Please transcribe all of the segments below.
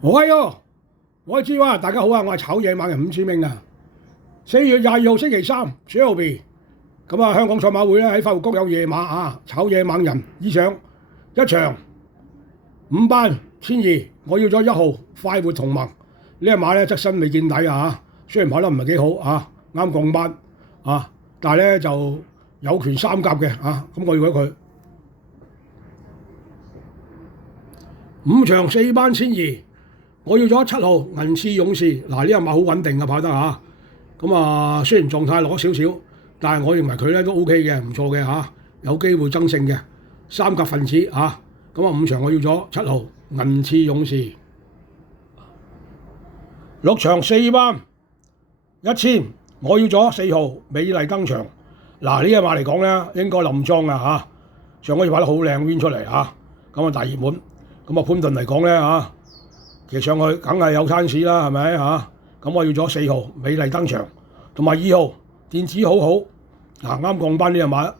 好閪喎！我知啊，大家好啊，我係炒嘢猛人伍志明啊。4月22號星期三，12咁啊，香港賽馬會咧喺快活谷有夜馬啊，炒嘢猛人以上一場5班1200，我要咗1號快活同盟呢一馬咧，側身未見底啊，雖然跑得唔係幾好啊，啱降班啊，但係咧就有權三甲嘅啊，咁我要咗佢5場4班1200。我要咗7號銀刺勇士，嗱呢隻馬好穩定嘅跑得嚇，咁啊雖然狀態落咗少少，但係我認為佢咧都 OK 嘅，唔錯嘅嚇，有機會爭勝嘅三甲分子嚇，咁啊5場我要咗7號銀刺勇士，6場4班1000，我要咗4號美麗登場，嗱呢隻馬嚟講咧應該冧莊啊嚇，上個月跑得好靚 win 出嚟嚇，咁啊大熱門，咁啊潘頓嚟講咧嚇。騎上去梗係有餐市啦，係咪嚇？咁我要咗4號美麗登場，同埋2號電子好好，啱降班呢隻馬，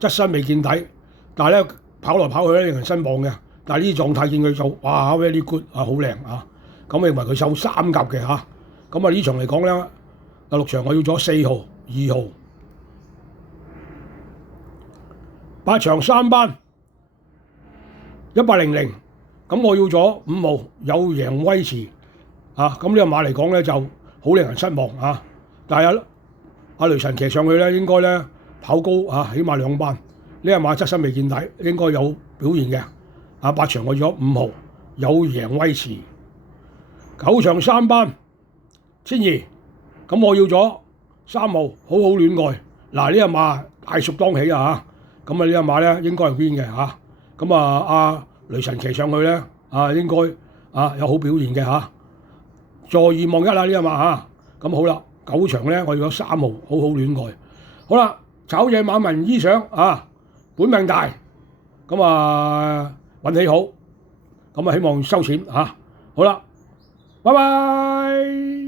側身未見底，但係咧跑來跑去咧令人失望嘅。但係呢啲狀態見佢就哇 very good 啊，好靚啊！咁我認為佢受三甲嘅嚇。咁啊呢場嚟講咧，6場我要咗4號、2號，8場3班1800。咁我要咗5號有贏威馳啊！咁呢個馬嚟講咧就好令人失望啊！但係阿雷神騎上去咧，應該咧跑高啊，起碼2班。呢個馬側身未見底，應該有表現嘅。啊，8場我要咗5號有贏威馳，9場3班1200。咁我要咗3號好好戀愛。嗱呢個馬大熟當起啊！咁啊呢個馬咧應該係 win 嘅嚇。咁啊雷神騎上去咧，應該有好表現嘅嚇，坐二望一啦呢隻馬嚇。咁好啦，9場咧我要咗3號好好戀愛。好啦，炒嘢馬民衣裳本命大，咁運氣好，咁希望收錢嚇。好啦，拜拜。